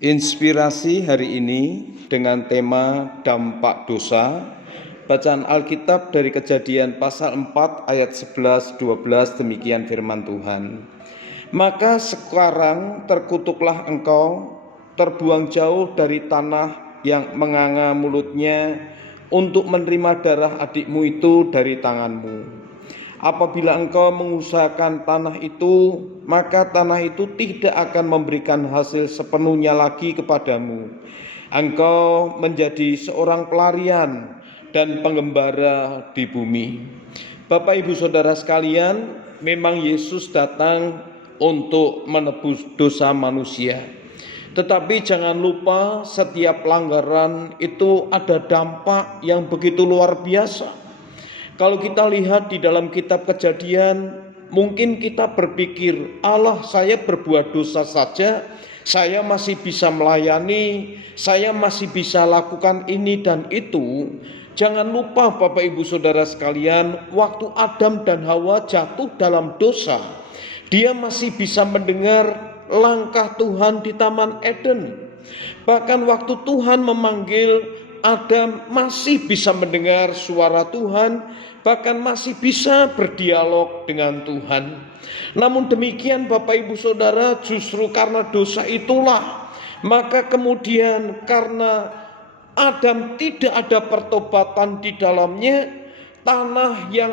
Inspirasi hari ini dengan tema dampak dosa. Bacaan Alkitab dari Kejadian pasal 4 ayat 11-12, demikian firman Tuhan. Maka sekarang terkutuklah engkau, terbuang jauh dari tanah yang menganga mulutnya untuk menerima darah adikmu itu dari tanganmu. Apabila engkau mengusahakan tanah itu, maka tanah itu tidak akan memberikan hasil sepenuhnya lagi kepadamu. Engkau menjadi seorang pelarian dan penggembara di bumi. Bapak Ibu Saudara sekalian, memang Yesus datang untuk menebus dosa manusia. Tetapi jangan lupa setiap pelanggaran itu ada dampak yang begitu luar biasa. Kalau kita lihat di dalam kitab Kejadian, mungkin kita berpikir, Allah, saya berbuat dosa saja, saya masih bisa melayani, saya masih bisa lakukan ini dan itu. Jangan lupa Bapak Ibu Saudara sekalian, waktu Adam dan Hawa jatuh dalam dosa, dia masih bisa mendengar langkah Tuhan di Taman Eden. Bahkan waktu Tuhan memanggil Adam, masih bisa mendengar suara Tuhan, bahkan masih bisa berdialog dengan Tuhan. Namun demikian Bapak Ibu Saudara, justru karena dosa itulah, maka kemudian karena Adam tidak ada pertobatan di dalamnya, tanah yang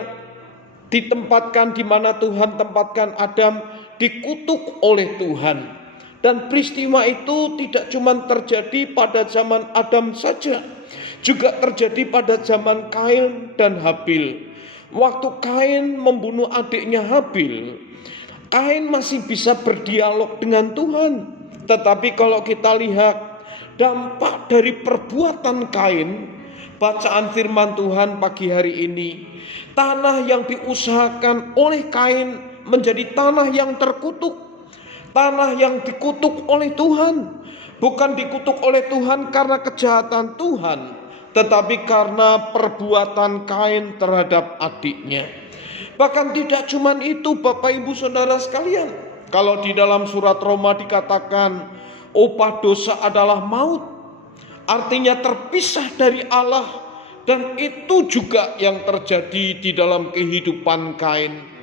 ditempatkan di mana Tuhan tempatkan Adam dikutuk oleh Tuhan. Dan peristiwa itu tidak cuma terjadi pada zaman Adam saja, juga terjadi pada zaman Kain dan Habil. Waktu Kain membunuh adiknya Habil, Kain masih bisa berdialog dengan Tuhan. Tetapi kalau kita lihat dampak dari perbuatan Kain, bacaan firman Tuhan pagi hari ini, tanah yang diusahakan oleh Kain menjadi tanah yang terkutuk. Tanah yang dikutuk oleh Tuhan, bukan dikutuk oleh Tuhan karena kejahatan Tuhan, tetapi karena perbuatan Kain terhadap adiknya. Bahkan tidak cuma itu Bapak Ibu Saudara sekalian. Kalau di dalam surat Roma dikatakan upah dosa adalah maut, artinya terpisah dari Allah. Dan itu juga yang terjadi di dalam kehidupan Kain.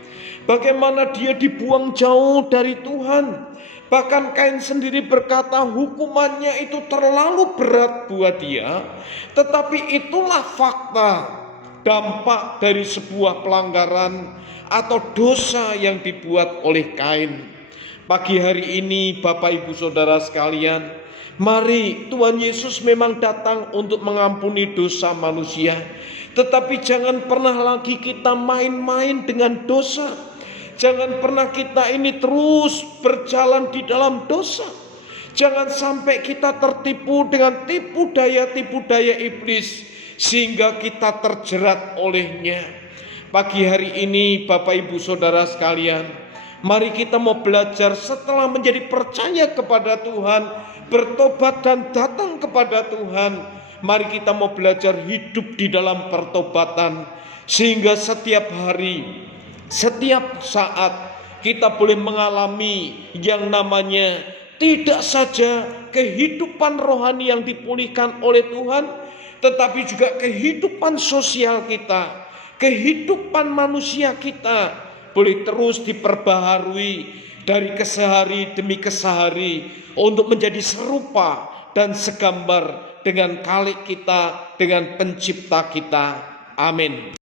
Bagaimana dia dibuang jauh dari Tuhan. Bahkan Kain sendiri berkata hukumannya itu terlalu berat buat dia. Tetapi itulah fakta, dampak dari sebuah pelanggaran atau dosa yang dibuat oleh Kain. Pagi hari ini Bapak Ibu Saudara sekalian, mari, Tuhan Yesus memang datang untuk mengampuni dosa manusia. Tetapi jangan pernah lagi kita main-main dengan dosa. Jangan pernah kita ini terus berjalan di dalam dosa. Jangan sampai kita tertipu dengan tipu daya iblis sehingga kita terjerat olehnya. Pagi hari ini Bapak Ibu Saudara sekalian, mari kita mau belajar setelah menjadi percaya kepada Tuhan, bertobat dan datang kepada Tuhan. Mari kita mau belajar hidup di dalam pertobatan, sehingga setiap hari, setiap saat kita boleh mengalami yang namanya tidak saja kehidupan rohani yang dipulihkan oleh Tuhan, tetapi juga kehidupan sosial kita, kehidupan manusia kita boleh terus diperbaharui dari kesehari demi kesehari untuk menjadi serupa dan segambar dengan Khalik kita, dengan Pencipta kita. Amin.